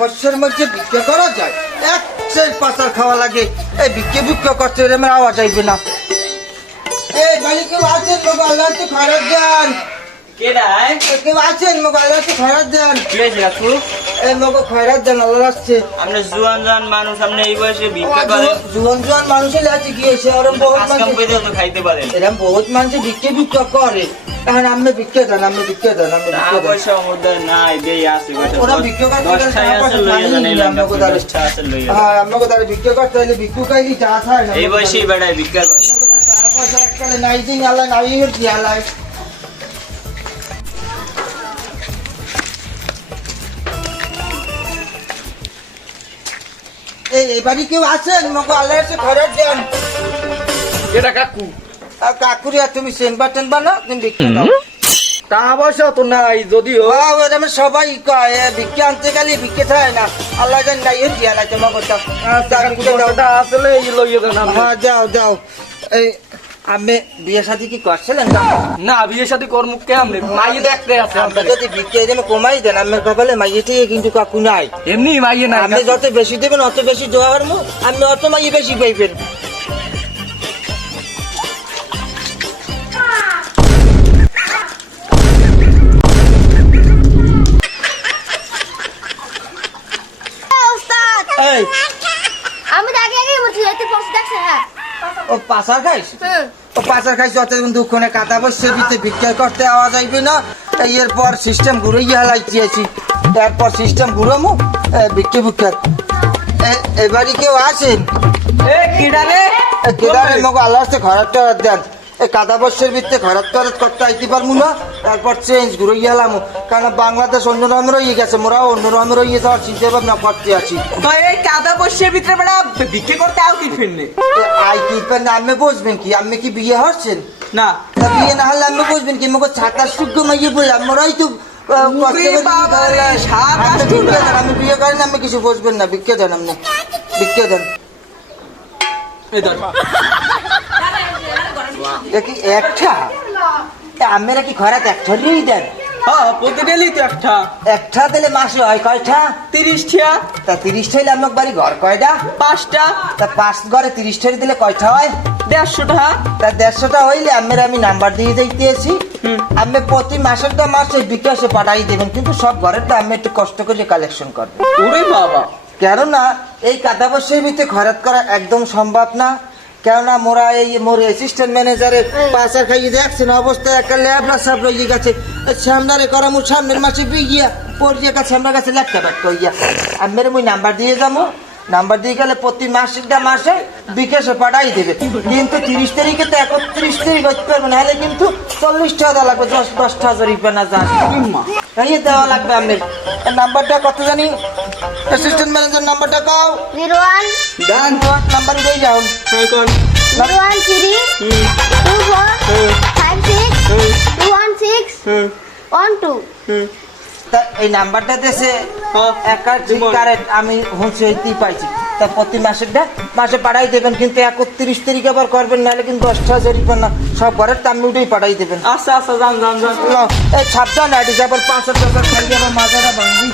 বছরের মধ্যে বিক্রি করা যায়। এক সেই পাচার খাওয়া লাগে। এই বিক্রি বিক্রি করতে এরম আওয়াজ আইবে না। এই বাড়ি কেউ আছেন মোবাইল একটু খরচ দেন। কেডায় কেউ আছেন মোবাইল দেন। কি হয়েছে কাকু এই মোগো খয়রাত দেন আল্লাহ আসছে আপনি জুয়ান জুয়ান মানুষ আপনি এই বয়সে ভিক্ষা করেন। জুয়ান জুয়ান মানুষের আছে গিয়েছে ওরম বহুত মানুষ তো খাইতে পারেন। এরম বহুত মানুষ বিক্রি বিক্রি করে। এখন আমি বিক্রি দেন আমি বিক্রি দেন আমি বিক্রি দেন। পয়সা মধ্যে নাই দেই আছে ওরা বিক্রি করতে গেলে টাকা আছে লোক আমাকে তাহলে- দশটা আছে লইয়া যান। হ্যাঁ আমাকে তাহলে বিক্রি করতে হলে বিক্রি খাইলি চা খায় না এই বয়সেই বেড়ায় ভিক্ষা করে। টাকা পয়সা এককালে নাই দিন আল্লাহ নাই হচ্ছে আল্লাহ। এই এবারই কেউ আছেন? মগো আল্লাহ এসে ঘরে দেন। এটা কাকু? আর কাকুরি আর তুমি সেন বাটেন বানো তুমি বিক্রি দাও। টাকা পয়সা তো নাই যদিও। এরম সবাই কয় ভিক্ষা আনতে গেলে ভিক্ষে থাকে না। আল্লাহ জান নাই হচ্ছে আল্লাহ তোমার কথা আসলে লইয়ে দেন। হ্যাঁ যাও যাও। এই আমি বিয়ে শাদি কি করছিলেন? না বিয়ে শাদী কর্ম কেমনে? মাইয়ে দেখতে আছে যদি বিক্রি যেন কমাই দেন। আমার কপালে মাইয়ে থেকে কিন্তু কাকু নাই। এমনি মাইয়ে না আপনি যত বেশি দেবেন অত বেশি দেওয়া পারব আপনি অত মাইয়ে বেশি পাইবেন। এই। আমি আগে আগে বলছি এতে পয়সা দেখছে হ্যাঁ। ও পাশার খাইস? ও পাশার খাইস অত দুঃখনে কাটা বসে ভিতরে ভিক্ষা করতে আওয়া যাইবে না। এই এরপর সিস্টেম ঘুরে গিয়ে হালাইছি তারপর সিস্টেম ঘুরমু বিক্রি বিক্রি এবারে কেউ আসেন? এ কিডা রে কেদারে মগ আল্লাহ দেন। কাদা বর্ষের ভিত্তে খরাত টরাত করতে আইতে পারব না। তারপর চেঞ্জ ঘুরে গেলাম কারণ বাংলাদেশ অন্য রকমের হয়ে গেছে মোরাও অন্য রকমের হয়ে যাওয়ার চিন্তা ভাবনা করতে আছি। এই কাদা বসের ভিতরে বেড়া ভিক্ষে করতে আও কি ফিরনে আই কি পেন আমি বুঝবেন কি? আপনি কি বিয়ে হচ্ছেন না। বিয়ে না হলে আমি বুঝবেন কি? মগ ছাতার সুগ্গ মাইয়ে বলে আমরাই তো করে বাবা বিয়ে বিক্রি না। আমি বিয়ে করেন আমি কিছু বুঝবেন না। বিক্রি দেন আপনি বিক্রি দেন। এই দেখি একটা। আমরা কি খরাত একটা নিয়েই দেন? হ্যাঁ প্রতিদিনই তো একটা। একটা দিলে মাসে হয় কয়টা? তিরিশ ঠিয়া তা তিরিশ হইলে আমার বাড়ি ঘর কয়টা? পাঁচটা। তা পাঁচ ঘরে তিরিশ টাকা দিলে কয়টা হয়? দেড়শো টাকা তা দেড়শোটা হইলে আমের আমি নাম্বার দিয়ে যাইতেছি আমি প্রতি মাসের তো মাসে বিকাশে পাঠাই দেবেন কিন্তু সব ঘরের তো আমি একটু কষ্ট করে কালেকশন করব। ওরে বাবা। কেননা এই কাদা বসের ভিতরে খরচ করা একদম সম্ভব না। কেননা মোরা এই মোর অ্যাসিস্ট্যান্ট ম্যানেজারের পাশা খাইয়ে দেখছেন অবস্থা একটা ল্যাবলা সব রয়ে গেছে। সামনারে করা মু সামনের মাসে বিয়ে পড়িয়ে কাছে আমরা কাছে ল্যাপটা ব্যাট কইয়া আমি মুই নাম্বার দিয়ে যাব। নাম্বার দিয়ে গেলে প্রতি মাসিকটা মাসে বিকাশে পাঠাই দেবে। কিন্তু তিরিশ তারিখে তো একত্রিশ তারিখ হতে পারবে না। হলে কিন্তু চল্লিশ টাকা লাগবে দশ দশটা হাজার ইপানা যা। এই দেওয়া লাগবে আপনার নাম্বারটা কত জানি? অ্যাসিস্ট্যান্ট ম্যানেজার নাম্বারটা কাও। জিরো ওয়ান ডান নাম্বার দিয়ে যাও। Zero one three two four five six two one six one two তা এই নাম্বারটা দেশে। কারেন্ট আমি হচ্ছে এইতেই পাইছি। তা প্রতি মাসেরটা মাসে পাঠাই দেবেন কিন্তু একত্রিশ তারিখ আবার করবেন নাহলে কিন্তু দশটা হাজার না সব ঘরের তামনি উঠেই পাঠাই দেবেন। আচ্ছা আচ্ছা যান যান যান। এই সাবধান আইডিস আবার পাঁচশো টাকা খাইয়ে আবার মাজারা ভাঙবি।